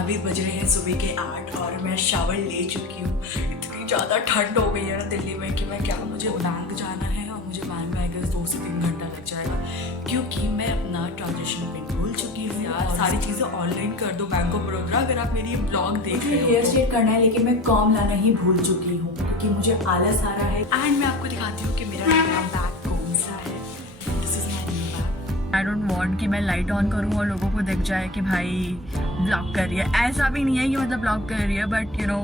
अभी बज रहे हैं सुबह के 8 और मैं शावर ले चुकी हूँ। इतनी ज़्यादा ठंड हो गई है ना दिल्ली में कि मैं क्या, मुझे बैंक जाना है और मुझे बैंक में आई गेस 2 से 3 घंटा लग जाएगा क्योंकि मैं अपना ट्रांजेक्शन पिन भूल चुकी हूँ। यार सारी चीज़ें ऑनलाइन कर दो बैंक ऑफ बड़ौदा। अगर आप मेरी ब्लॉग देख रहे हो, हेयर स्ट्रेट करना है लेकिन मैं कॉम लाना ही भूल चुकी हूँ क्योंकि मुझे आलस आ रहा है। एंड मैं आपको दिखाती हूँ कि मेरा नया बैग कौन सा है। This is my new bag. I don't want कि मैं लाइट ऑन करूँ और लोगों को दिख जाए कि भाई ब्लॉग कर रही है। ऐसा भी नहीं है कि मतलब ब्लॉग कर रही है, बट यू नो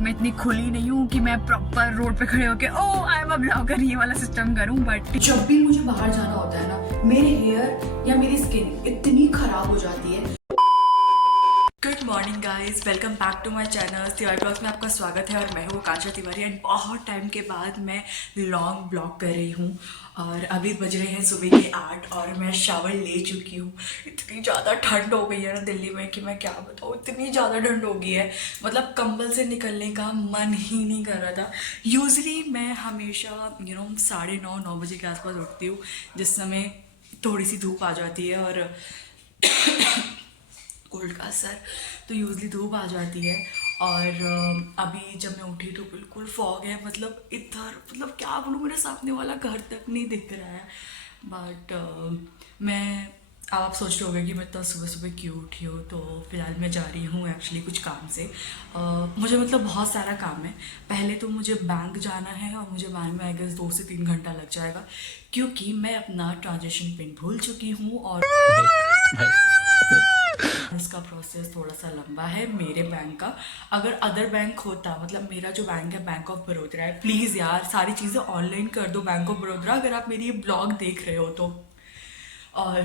मैं इतनी खुली नहीं हूँ कि मैं प्रॉपर रोड पे खड़े होके ओ आई एम अ ब्लॉगर ये वाला सिस्टम करूँ। बट जब भी मुझे बाहर जाना होता है ना, मेरे हेयर या मेरी स्किन इतनी खराब हो जाती है। Good morning guys, welcome back to my channel Tiwari blogs में आपका स्वागत है। और मैं हूँ कांचा तिवारी एंड बहुत टाइम के बाद मैं लॉन्ग ब्लॉग कर रही हूँ। और अभी बज रहे हैं सुबह के 8 और मैं शावर ले चुकी हूँ। इतनी ज़्यादा ठंड हो गई है ना दिल्ली में कि मैं क्या बताऊँ, इतनी ज़्यादा ठंड हो गई है, मतलब कंबल से निकलने का मन ही नहीं कर रहा था। यूजली मैं हमेशा 9:30 बजे के आसपास उठती हूँ, जिस समय थोड़ी सी धूप आ जाती है और कोल्ड का असर, तो यूजली धूप आ जाती है। और अभी जब मैं उठी तो बिल्कुल फॉग है, मतलब इधर, मतलब क्या बोलूँ, मेरे सामने वाला घर तक नहीं दिख रहा है। बट मैं, अब आप सोच रहे होंगे कि मैं इतना सुबह सुबह क्यों उठी हूँ। तो फिलहाल मैं जा रही हूँ एक्चुअली कुछ काम से। मुझे मतलब बहुत सारा काम है। पहले तो मुझे बैंक जाना है और मुझे बैंक में आई गेस 2 से 3 घंटा लग जाएगा क्योंकि मैं अपना ट्रांजेक्शन पिन भूल चुकी हूँ और इसका प्रोसेस थोड़ा सा लंबा है मेरे बैंक का। अगर अदर बैंक होता, मतलब मेरा जो बैंक है बैंक ऑफ बड़ौदा है, प्लीज़ यार सारी चीज़ें ऑनलाइन कर दो बैंक ऑफ बड़ौदा अगर आप मेरी ये ब्लॉग देख रहे हो तो। और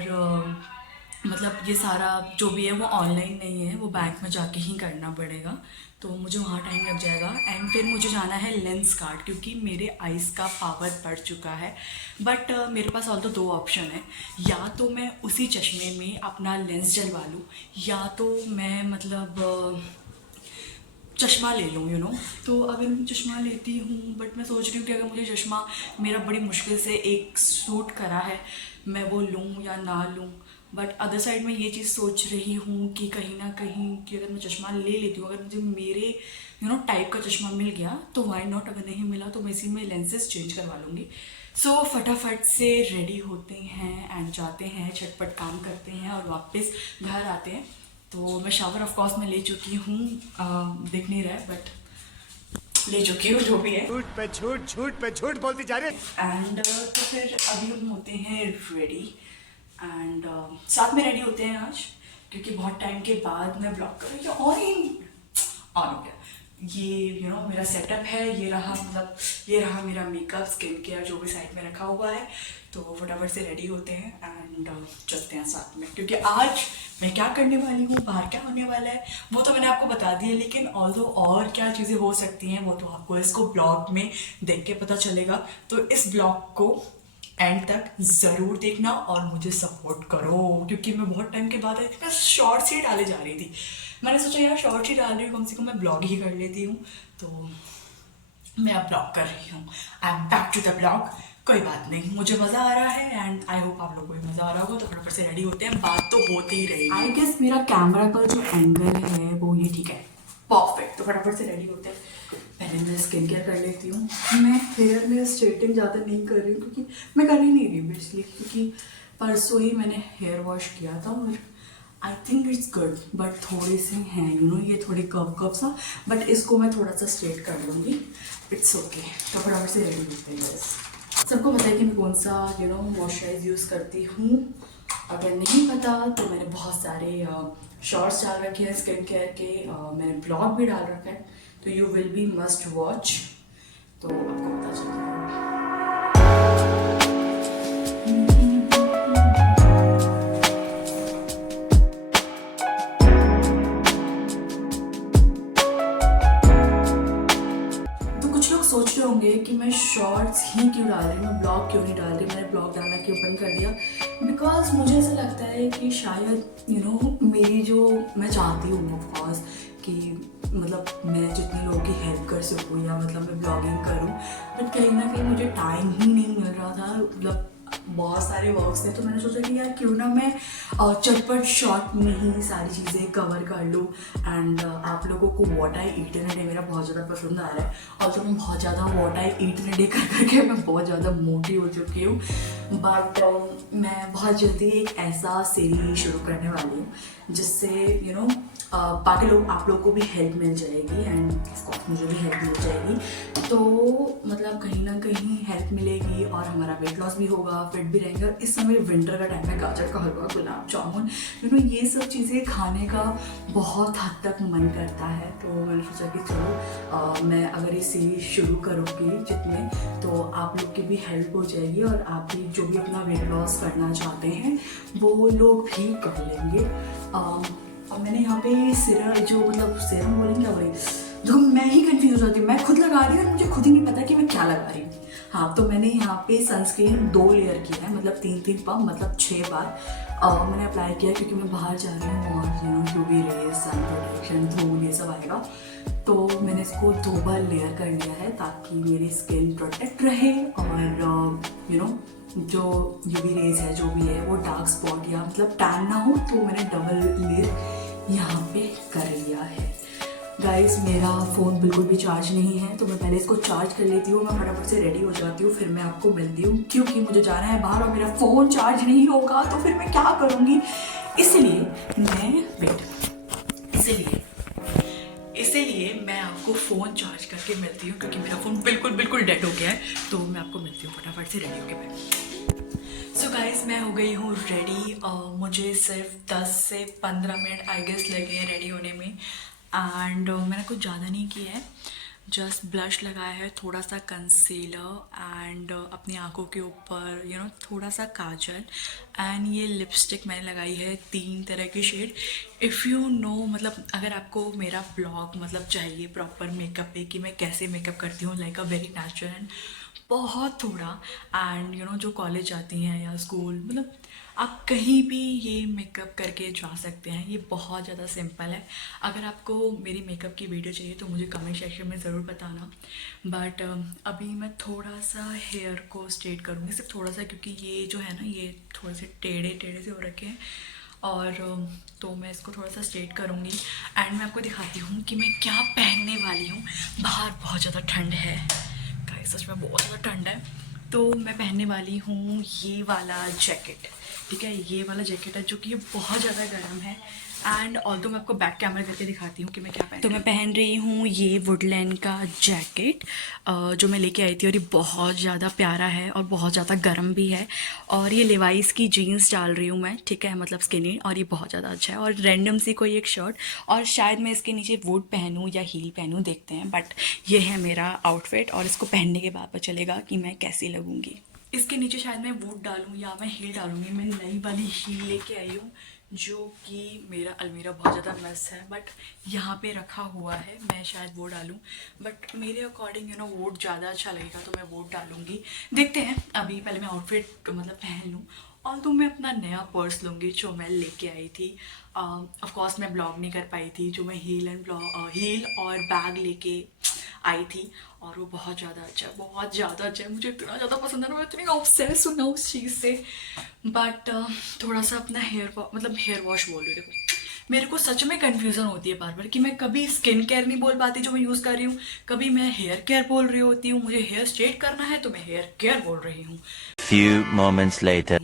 मतलब ये सारा जो भी है वो ऑनलाइन नहीं है, वो बैंक में जाके ही करना पड़ेगा, तो मुझे वहाँ टाइम लग जाएगा। एंड फिर मुझे जाना है लेंस कार्ड क्योंकि मेरे आइज़ का पावर बढ़ चुका है। बट मेरे पास ऑल तो 2 ऑप्शन है, या तो मैं उसी चश्मे में अपना लेंस डलवा लूँ या तो मैं मतलब चश्मा ले लूँ तो अगर मैं चश्मा लेती हूँ, बट मैं सोच रही हूँ कि अगर मुझे चश्मा मेरा बड़ी मुश्किल से एक सूट करा है, मैं वो लूँ या ना लूँ। बट अदर साइड में ये चीज़ सोच रही हूँ कि कहीं ना कहीं कि अगर मैं चश्मा ले लेती हूँ, अगर मुझे मेरे टाइप का चश्मा मिल गया तो वाई नॉट, अगर नहीं मिला तो मैं इसी में लेंसेज चेंज करवा लूँगी। सो फटाफट से रेडी होते हैं एंड जाते हैं, झटपट काम करते हैं और वापस घर आते हैं। तो मैं शावर ऑफ कोर्स में ले चुकी हूँ, दिख नहीं रहा है बट ले चुकी हूँ, जो भी है। झूठ पे झूठ बोलती जा रही है। एंड तो फिर अभी हम होते हैं रेडी एंड साथ में रेडी होते हैं आज क्योंकि बहुत टाइम के बाद मैं ब्लॉग कर रही हूँ। और ऑन हो गया ये मेरा सेटअप है, ये रहा मेरा मेकअप, स्किन केयर जो भी साइड में रखा हुआ है। तो फटाफट से रेडी होते हैं एंड चलते हैं साथ में, क्योंकि आज मैं क्या करने वाली हूँ, बाहर क्या होने वाला है वो तो मैंने आपको बता दिया, लेकिन और क्या चीज़ें हो सकती हैं वो तो आपको इसको ब्लॉग में देख के पता चलेगा। तो इस ब्लॉग को एंड तक ज़रूर देखना और मुझे सपोर्ट करो, क्योंकि मैं बहुत टाइम के बाद मैं शॉर्ट्स ही डाले जा रही थी। मैंने सोचा यार शॉर्ट्स ही डाल रही हूँ, कम से कम मैं ब्लॉग ही कर लेती हूँ। तो मैं अब ब्लॉग कर रही हूँ, I am back to the blog. कोई बात नहीं, मुझे मज़ा आ रहा है एंड आई होप आप लोगों को भी मज़ा आ रहा होगा। तो फटाफट से रेडी होते हैं, बात तो होती ही रहेगी। आई गेस मेरा कैमरा का जो एंगल है वो ये ठीक है, परफेक्ट। तो फटाफट से रेडी होते हैं। पहले मैं स्किन केयर कर लेती हूँ। मैं हेयर में स्ट्रेटिंग ज़्यादा नहीं कर रही हूँ क्योंकि मैं कर ही नहीं रही हूँ इसलिए, क्योंकि परसों ही मैंने हेयर वॉश किया था और I think it's good, but थोड़े से हैं ये थोड़े कर्व सा, बट इसको मैं थोड़ा सा स्ट्रेट कर लूँगी, इट्स ओके। तो फटाफट से रेडी होते हैं गाइस। सबको पता है कि मैं कौन सा मॉइस्चराइज यूज़ करती हूँ। अगर नहीं पता तो मैंने बहुत सारे शॉर्ट्स डाल रखे हैं स्किन केयर के, मैंने ब्लॉग भी डाल रखा है, तो you will be must watch, तो आपको पता चलेगा। तो कुछ लोग सोच रहे होंगे कि मैं शॉर्ट्स ही क्यों डाल रही हूँ, मैं ब्लॉग क्यों नहीं डाल रही, मैंने ब्लॉग डालना क्यों बंद कर दिया। बिकॉज मुझे ऐसा लगता है कि शायद मेरी जो मैं चाहती हूँ ऑफकोर्स कि मतलब मैं जितने लोगों की हेल्प कर सकूँ या मतलब मैं ब्लॉगिंग करूँ, बट कहीं ना कहीं मुझे टाइम ही नहीं मिल रहा था। मतलब बहुत सारे वर्क्स थे, तो मैंने सोचा कि यार क्यों ना मैं चटपट शॉर्ट में ही सारी चीज़ें कवर कर लूँ। एंड आप लोगों को what I eat in a day मेरा बहुत ज़्यादा पसंद आ रहा है, और तो मैं बहुत ज़्यादा what I eat in a day कर करके मैं बहुत ज़्यादा मोटी हो चुकी हूँ। बट मैं बहुत जल्दी एक ऐसा सीरीज शुरू करने वाली हूँ जिससे बाकी लोग आप लोग को भी हेल्प मिल जाएगी एंड ऑफकोर्स मुझे भी हेल्प मिल जाएगी। तो मतलब कहीं ना कहीं हेल्प मिलेगी और हमारा वेट लॉस भी होगा, फिट भी रहेंगे। और इस समय विंटर का टाइम है, गाजर का हलवा, गुलाब जामुन, ये सब चीज़ें खाने का बहुत हद तक मन करता है। तो मैंने सोचा कि चलो मैं अगर ये सीरीज शुरू करूँगी जितने, तो आप लोग की भी हेल्प हो जाएगी और आप भी जो भी अपना वेट लॉस करना चाहते हैं वो लोग भी कर लेंगे। और मैंने यहाँ पे सीरम बोलेंगे क्या भाई, जो मैं ही कंफ्यूज होती हूँ, मैं खुद लगा रही हूँ और मुझे खुद ही नहीं पता कि मैं क्या लगा रही हूँ। हाँ, तो मैंने यहाँ पे सनस्क्रीन 2 लेयर की है, मतलब 3-3 पंप, मतलब 6 बार मैंने अप्लाई किया क्योंकि मैं बाहर जा रही हूँ और UV रेज, सन प्रोटेक्शन, धूल, ये सब आएगा। तो मैंने इसको 2 बार लेयर कर लिया है ताकि मेरी स्किन प्रोटेक्ट रहे और जो UV रेज है जो भी है वो डार्क स्पॉट या मतलब टैन ना हो, तो मैंने डबल लेयर यहाँ पे कर लिया है। गाइस, मेरा फ़ोन बिल्कुल भी चार्ज नहीं है, तो मैं पहले इसको चार्ज कर लेती हूँ, मैं फटाफट से रेडी हो जाती हूँ, फिर मैं आपको मिलती हूँ क्योंकि मुझे जाना है बाहर और मेरा फ़ोन चार्ज नहीं होगा तो फिर मैं क्या करूँगी। इसीलिए मैं आपको फ़ोन चार्ज करके मिलती हूँ क्योंकि मेरा फ़ोन बिल्कुल डेड हो गया है। तो मैं आपको मिलती हूँ फटाफट से रेडी होके मैं। सो गाइस, मैं हो गई हूँ रेडी। मुझे सिर्फ 10 से 15 मिनट आई गेस लगे हैं रेडी होने में। एंड मैंने कुछ ज़्यादा नहीं किया है, जस्ट ब्लश लगाया है, थोड़ा सा कंसीलर एंड अपनी आंखों के ऊपर थोड़ा सा काजल, एंड ये लिपस्टिक मैंने लगाई है 3 तरह की शेड। इफ़ यू नो, मतलब अगर आपको मेरा ब्लॉग मतलब चाहिए प्रॉपर मेकअप पे कि मैं कैसे मेकअप करती हूँ, like a very natural and बहुत थोड़ा, एंड जो कॉलेज जाती हैं या स्कूल, मतलब आप कहीं भी ये मेकअप करके जा सकते हैं। ये बहुत ज़्यादा सिंपल है। अगर आपको मेरी मेकअप की वीडियो चाहिए तो मुझे कमेंट सेक्शन में ज़रूर बताना। बट अभी मैं थोड़ा सा हेयर को स्ट्रेट करूँगी, सिर्फ थोड़ा सा, क्योंकि ये जो है ना, ये थोड़े से टेढ़े से हो रखे हैं। और तो मैं इसको थोड़ा सा स्ट्रेट करूँगी एंड मैं आपको दिखाती हूँ कि मैं क्या पहनने वाली हूँ। बाहर बहुत ज़्यादा ठंड है गाइस, सच में बहुत ज़्यादा ठंड है। तो मैं पहनने वाली हूँ ये वाला जैकेट, ठीक है, ये वाला जैकेट है जो कि ये बहुत ज़्यादा गर्म है। एंड ऑल्दो मैं आपको बैक कैमरा करके दिखाती हूँ कि मैं क्या तो मैं पहन रही हूँ ये वुडलैंड का जैकेट जो मैं लेके आई थी, और ये बहुत ज़्यादा प्यारा है और बहुत ज़्यादा गर्म भी है। और ये लिवाइस की जीन्स डाल रही हूँ मैं, ठीक है, मतलब स्किनी, और ये बहुत ज़्यादा अच्छा है। और रैंडम सी कोई एक शर्ट, और शायद मैं इसके नीचे वुड पहनूँ या हील पहनूँ, देखते हैं। बट ये है मेरा आउटफिट और इसको पहनने के बाद पता चलेगा कि मैं कैसी लगूँगी। इसके नीचे शायद मैं वुड डालूँ या मैं हील डालूँगी। मैं नई वाली हील लेके आई हूँ जो कि मेरा अलमीरा बहुत ज़्यादा मेस है, बट यहाँ पे रखा हुआ है, मैं शायद वो डालूँ। बट मेरे अकॉर्डिंग वुड ज़्यादा अच्छा लगेगा तो मैं वुड डालूँगी, देखते हैं। अभी पहले मैं आउटफिट मतलब पहन लूँ, और तो मैं अपना नया पर्स लूँगी जो मैं लेके आई थी। ऑफ कोर्स मैं ब्लॉग नहीं कर पाई थी, जो मैं हील और बैग लेके आई थी, और वो बहुत ज़्यादा अच्छा है, बहुत ज़्यादा अच्छा है। मुझे इतना ज़्यादा पसंद है ना, मैं इतनी ऑब्सेस हूँ ना उस चीज़ से। बट थोड़ा सा अपना हेयर वॉश बोल रही हूँ, देखो मेरे को सच में कन्फ्यूज़न होती है बार बार कि मैं कभी स्किन केयर नहीं बोल पाती जो मैं यूज़ कर रही हूँ, कभी मैं हेयर केयर बोल रही होती हूँ। मुझे हेयर स्ट्रेट करना है तो मैं हेयर केयर बोल रही हूँ। Few moments later.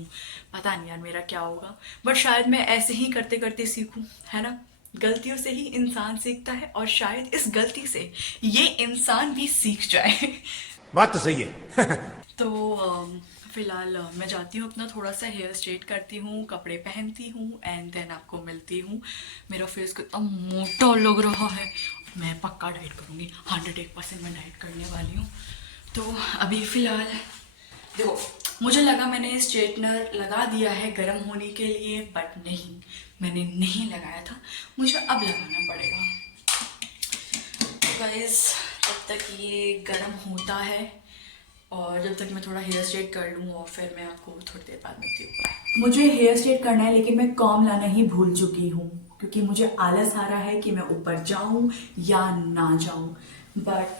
पता नहीं यार मेरा क्या होगा, बट शायद मैं ऐसे ही करते करते सीखूं, है ना। गलतियों से ही इंसान सीखता है, और शायद इस गलती से ये इंसान भी सीख जाए। बात तो सही है। तो फिलहाल मैं जाती हूँ, अपना थोड़ा सा हेयर स्ट्रेट करती हूँ, कपड़े पहनती हूँ, एंड देन आपको मिलती हूँ। मेरा फेस कितना मोटा लग रहा है, मैं पक्का डाइट करूँगी, 101% मैं डाइट करने वाली हूँ। तो अभी फ़िलहाल देखो, मुझे लगा मैंने स्ट्रेटनर लगा दिया है गर्म होने के लिए, बट नहीं, मैंने नहीं लगाया था, मुझे अब लगाना पड़ेगा। तो गाइस, जब तक ये गर्म होता है और जब तक मैं थोड़ा हेयर स्ट्रेट कर लूँ, और फिर मैं आपको थोड़ी देर बाद मिलती हूँ। मुझे हेयर स्ट्रेट करना है, लेकिन मैं कॉम्ब लाना ही भूल चुकी हूँ क्योंकि मुझे आलस आ रहा है कि मैं ऊपर जाऊँ या ना जाऊँ। बट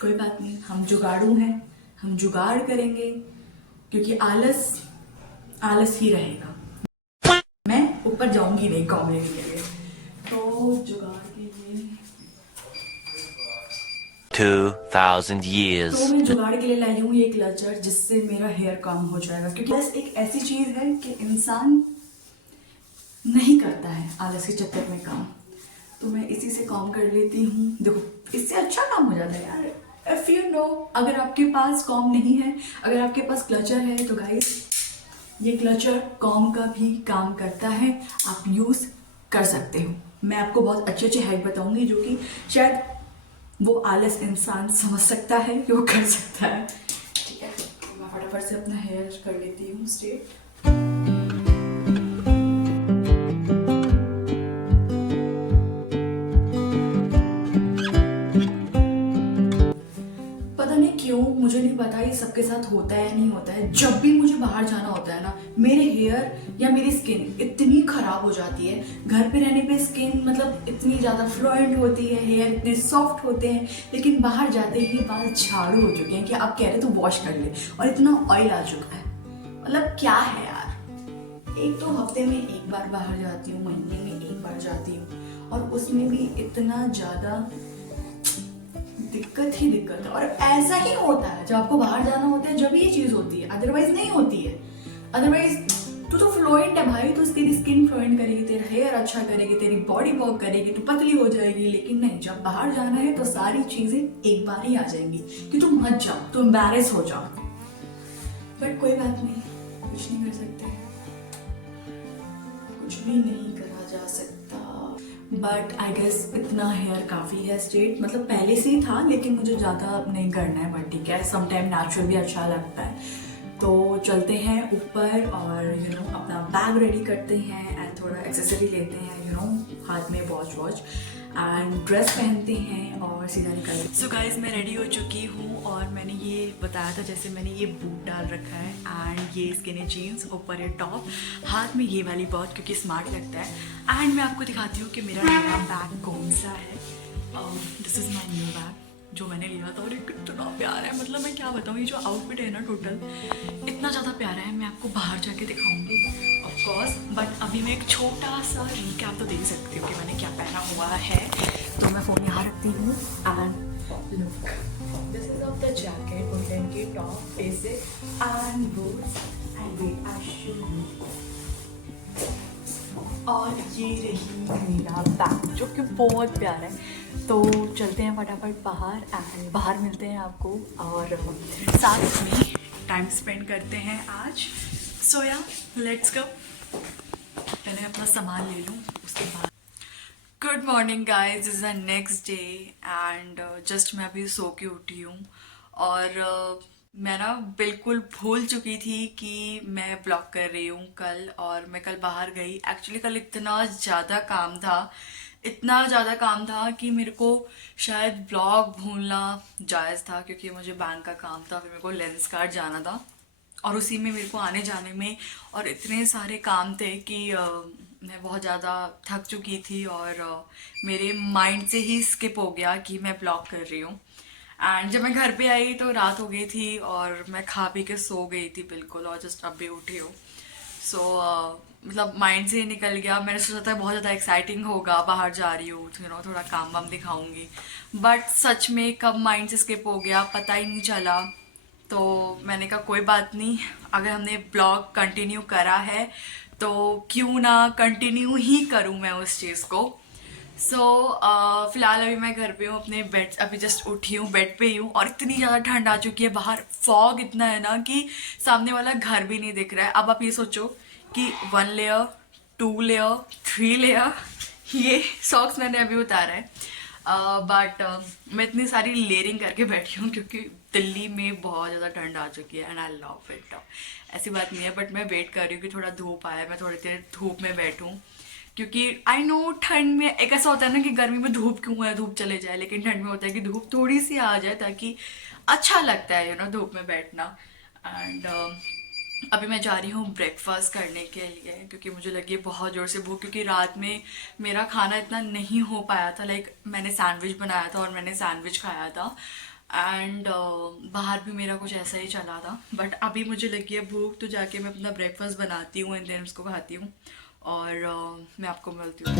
कोई बात नहीं, हम जुगाड़ू हैं, हम जुगाड़ करेंगे क्योंकि आलस आलस ही रहेगा। मैं ऊपर जाऊंगी नहीं कॉमेडी के लिए, तो जुगाड़ के लिए 2000 years. तो मैं जुगाड़ के लिए लाई हूँ ये क्लचर, जिससे मेरा हेयर कम हो जाएगा। क्योंकि बस एक ऐसी चीज है कि इंसान नहीं करता है आलस के चक्कर में काम, तो मैं इसी से काम कर लेती हूँ। देखो इससे अच्छा काम हो जाता है यार। इफ यू नो, अगर आपके पास कॉम नहीं है, अगर आपके पास क्लचर है, तो गाइस ये क्लचर कॉम का भी काम करता है, आप यूज कर सकते हो। मैं आपको बहुत अच्छे अच्छे हैक बताऊंगी जो कि शायद वो आलस इंसान समझ सकता है कि वो कर सकता है। ठीक है, तो मैं फटाफट से अपना हेयर कर लेती हूँ स्ट्रेट। पता नहीं क्यों, मुझे नहीं पता ये सबके साथ होता है या नहीं होता है, जब भी मुझे बाहर जाना होता है ना, मेरे हेयर या मेरी स्किन इतनी खराब हो जाती है। घर पे रहने पे स्किन मतलब इतनी ज़्यादा फ्लुएंट होती है, हेयर इतने सॉफ्ट होते हैं, लेकिन बाहर जाते ही बाल झाड़ू हो चुके हैं कि आप कह रहे तो वॉश कर ले, और इतना ऑयल आ चुका है। मतलब क्या है यार। एक तो हफ्ते में एक बार बाहर जाती हूँ, महीने में एक बार जाती हूँ, और उसमें भी इतना ज़्यादा दिक्कत ही दिक्कत है। और ऐसा ही होता है जब आपको बाहर जाना होता है, जब ये चीज होती है, अदरवाइज नहीं होती है। अदरवाइज तू तो फ्लोएंट है भाई, तो तेरी स्किन फ्लोएंट करेगी, तेरा हेयर अच्छा करेगी, तेरी बॉडी वर्क करेगी, तू पतली हो जाएगी। लेकिन नहीं, जब बाहर जाना है तो सारी चीजें एक बार ही आ जाएंगी कि तुम मत जाओ, तुम एम्बैरेस हो जाओ। बट कोई बात नहीं, कुछ नहीं कर सकते, कुछ भी नहीं करा जा सकता। बट आई गेस इतना हेयर काफ़ी है स्ट्रेट, मतलब पहले से ही था, लेकिन मुझे ज़्यादा नहीं करना है। बट ठीक है, समटाइम नेचुरल भी अच्छा लगता है। तो चलते हैं ऊपर और अपना बैग रेडी करते हैं एंड थोड़ा एक्सेसरी लेते हैं, हाथ में वॉच एंड ड्रेस पहनते हैं और सीधा निकलते हैं। सो गाइस, मैं रेडी हो चुकी हूँ और मैंने ये बताया था, जैसे मैंने ये बूट डाल रखा है एंड ये स्किनी जीन्स, ऊपर ये टॉप, हाथ में ये वाली बहुत क्योंकि स्मार्ट लगता है। एंड मैं आपको दिखाती हूँ कि मेरा नया बैग कौन सा है। This is my new bag जो मैंने लिया था, और ये कितना प्यारा है। मतलब मैं क्या बताऊँ, ये जो आउटफिट है ना टोटल इतना ज़्यादा प्यारा है। मैं आपको बाहर जाके दिखाऊंगी ऑफ कोर्स, बट अभी मैं एक छोटा सा रिकैप तो दे सकती हूँ कि मैंने क्या पहना हुआ है। तो मैं फ़ोन यहाँ रखती हूँ and look, this is of the jacket, woollen की top, basic and boots and wait I show you. और ये रही मेरा बैग जो कि बहुत प्यारा है। तो चलते हैं फटाफट बाहर एंड बाहर मिलते हैं आपको, और साथ में टाइम स्पेंड करते हैं आज। सो या लेट्स गो। पहले अपना सामान ले लूँ, उसके बाद। Good morning guys, this is the next day and just मैं अभी सो के उठी हूँ। और मैं ना बिल्कुल भूल चुकी थी कि मैं ब्लॉग कर रही हूँ कल, और मैं कल बाहर गई। एक्चुअली कल इतना ज़्यादा काम था, इतना ज़्यादा काम था कि मेरे को शायद ब्लॉग भूलना जायज़ था, क्योंकि मुझे बैंक का काम था, फिर मेरे को लेंस कार्ड जाना था, और उसी में मेरे को आने जाने में और इतने सारे काम थे कि मैं बहुत ज़्यादा थक चुकी थी, और मेरे माइंड से ही स्किप हो गया कि मैं ब्लॉग कर रही हूँ। एंड जब मैं घर पे आई तो रात हो गई थी, और मैं खा पी के सो गई थी बिल्कुल, और जस्ट अभी उठी हूँ। सो मतलब माइंड से ही निकल गया। मैंने सोचा था बहुत ज़्यादा एक्साइटिंग होगा, बाहर जा रही हूँ, थोड़ा काम वाम दिखाऊंगी, बट सच में कब माइंड से स्किप हो गया पता ही नहीं चला। तो मैंने कहा कोई बात नहीं, अगर हमने ब्लॉग कंटिन्यू करा है तो क्यों ना कंटिन्यू ही करूँ मैं उस चीज़ को। सो फिलहाल अभी मैं घर पे हूँ, अपने बेड, अभी जस्ट उठी हूँ, बेड पे ही हूँ, और इतनी ज़्यादा ठंड आ चुकी है बाहर। फॉग इतना है ना कि सामने वाला घर भी नहीं दिख रहा है। अब आप ये सोचो कि 1 लेयर, 2 लेयर, 3 लेयर, ये सॉक्स मैंने अभी उतारा है। बट मैं इतनी सारी लेयरिंग करके बैठी हूँ क्योंकि दिल्ली में बहुत ज़्यादा ठंड आ चुकी है एंड आई लव इट। ऐसी बात नहीं है, बट मैं वेट कर रही हूँ कि थोड़ा धूप आए, मैं थोड़ी देर धूप में बैठूँ, क्योंकि आई नो ठंड में एक ऐसा होता है ना कि गर्मी में धूप क्यों है, धूप चले जाए, लेकिन ठंड में होता है कि धूप थोड़ी सी आ जाए ताकि अच्छा लगता है धूप में बैठना। एंड अभी मैं जा रही हूँ ब्रेकफास्ट करने के लिए, क्योंकि मुझे लगी बहुत ज़ोर से भूख, क्योंकि रात में मेरा खाना इतना नहीं हो पाया था। लाइक मैंने सैंडविच बनाया था और मैंने सैंडविच खाया था, एंड बाहर भी मेरा कुछ ऐसा ही चला था, बट अभी मुझे लगी है भूख, तो जाके मैं अपना ब्रेकफास्ट बनाती हूँ एंड देन उसको खाती हूँ और मैं आपको मिलती हूँ।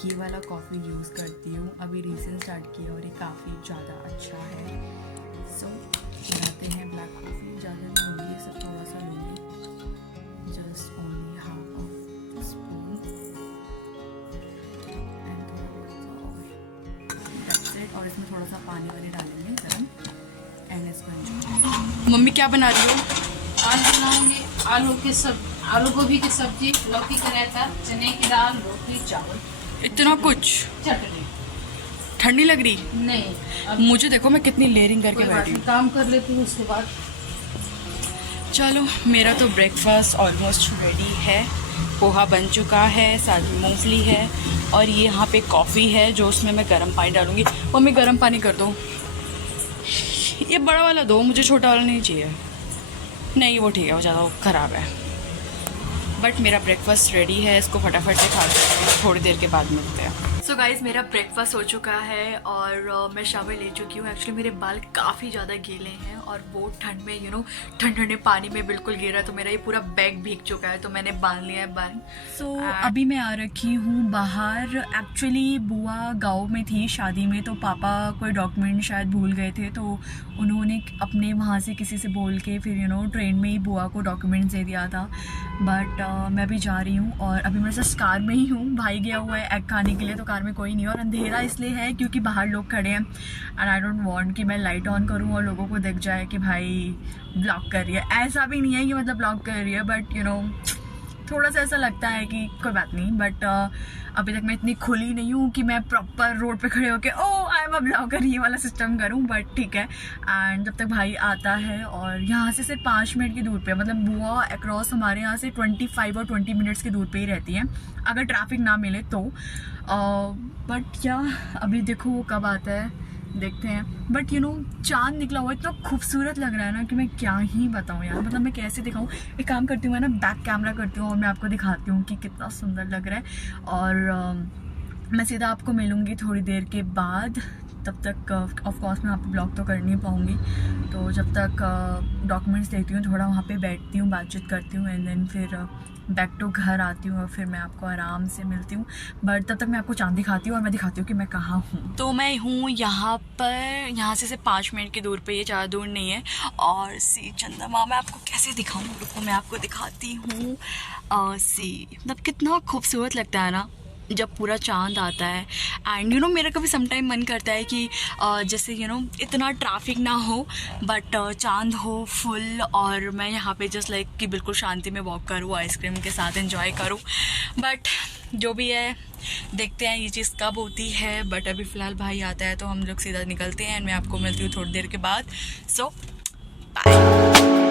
ये वाला कॉफ़ी यूज़ करती हूँ, अभी रिसेंट स्टार्ट किया और ये काफ़ी ज़्यादा अच्छा है। सो बनाते हैं ब्लैक कॉफ़ी, ज़्यादा नहीं लूँगी, ये सब थोड़ा सा लूँगी, just only half of spoon and that's it. और इसमें थोड़ा सा पानी वानी डालेंगे गर्म एंड इसको एंजॉय। मम्मी क्या बना रही हो? आज बनाऊंगी आलू गोभी की सब्जी, लौकी का रायता, चने की दाल, रोटी, चावल। इतना कुछ? चटनी। ठंडी लग रही? नहीं, अब मुझे देखो मैं कितनी लेयरिंग करके बैठी हूँ। काम कर लेती हूँ उसके बाद। चलो मेरा तो ब्रेकफास्ट ऑलमोस्ट रेडी है, पोहा बन चुका है, साथ में मूंगफली है और ये यहाँ पे कॉफ़ी है जो उसमें मैं गर्म पानी डालूँगी। मम्मी गर्म पानी कर दो, ये बड़ा वाला दो, मुझे छोटा वाला नहीं चाहिए। नहीं वो ठीक है, वो ज़्यादा ख़राब है। बट मेरा ब्रेकफास्ट रेडी है, इसको फटाफट से खा सकते हैं, थोड़ी देर के बाद मिलते हैं। सो गाइज़ मेरा ब्रेकफास्ट हो चुका है और मैं शावर ले चुकी हूँ। एक्चुअली मेरे बाल काफ़ी ज़्यादा गीले हैं और वो ठंड में ठंडे पानी में बिल्कुल गिरा, तो मेरा ये पूरा बैग भीग चुका है, तो मैंने बांध लिया है बन। सो अभी मैं आ रखी हूँ बाहर। एक्चुअली बुआ गाँव में थी शादी में, तो पापा कोई डॉक्यूमेंट शायद भूल गए थे, तो उन्होंने अपने वहाँ से किसी से बोल के फिर ट्रेन में ही बुआ को डॉक्यूमेंट्स दे दिया था। बट मैं भी जा रही हूँ और अभी मैं जस्ट कार में ही हूँ। भाई गया हुआ है एग खाने के लिए, तो कार में कोई नहीं है और अंधेरा इसलिए है क्योंकि बाहर लोग खड़े हैं एंड आई डोंट वांट कि मैं लाइट ऑन करूँ और लोगों को दिख जाए कि भाई ब्लॉक कर रही है। ऐसा भी नहीं है कि मतलब ब्लॉक कर रही है, बट थोड़ा सा ऐसा लगता है कि कोई बात नहीं। बट अभी तक मैं इतनी खुली नहीं हूँ कि मैं प्रॉपर रोड पे खड़े होके आई एम अ ब्लॉगर ये वाला सिस्टम करूँ, बट ठीक है। एंड जब तक भाई आता है, और यहाँ से सिर्फ 5 मिनट की दूर पे, मतलब बुआ अक्रॉस हमारे यहाँ से 25 और 20 मिनट्स की दूर पे ही रहती है अगर ट्रैफिक ना मिले तो। बट या अभी देखो वो कब आता है, देखते हैं। बट चांद निकला हुआ इतना खूबसूरत लग रहा है ना कि मैं क्या ही बताऊँ यार, मतलब मैं कैसे दिखाऊँ। एक काम करती हूँ, मैं ना बैक कैमरा करती हूँ और मैं आपको दिखाती हूँ कि कितना सुंदर लग रहा है। और मैं सीधा आपको मिलूँगी थोड़ी देर के बाद। तब तक ऑफ कोर्स मैं वहाँ पे ब्लॉग तो कर नहीं पाऊँगी, तो जब तक डॉक्यूमेंट्स देखती हूँ, थोड़ा वहाँ पे बैठती हूँ, बातचीत करती हूँ एंड देन फिर बैक टू घर आती हूँ और फिर मैं आपको आराम से मिलती हूँ। बट तब तक मैं आपको चांद दिखाती हूँ और मैं दिखाती हूँ कि मैं कहाँ हूँ। तो मैं हूँ यहाँ पर, यहाँ से सिर्फ 5 मिनट की दूर पे, ये ज़्यादा दूर नहीं है। और सी चंद्रमा मैं आपको कैसे दिखाऊँ, रुको मैं आपको दिखाती हूँ। सी मतलब कितना खूबसूरत लगता है ना जब पूरा चांद आता है। एंड मेरा कभी समटाइम मन करता है कि जैसे इतना ट्रैफिक ना हो बट चांद हो फुल, और मैं यहाँ पे जस्ट लाइक कि बिल्कुल शांति में वॉक करूँ, आइसक्रीम के साथ एंजॉय करूँ। बट जो भी है देखते हैं ये चीज़ कब होती है। बट अभी फ़िलहाल भाई आता है तो हम लोग सीधा निकलते हैं एंड मैं आपको मिलती हूँ थोड़ी देर के बाद। सो बाय।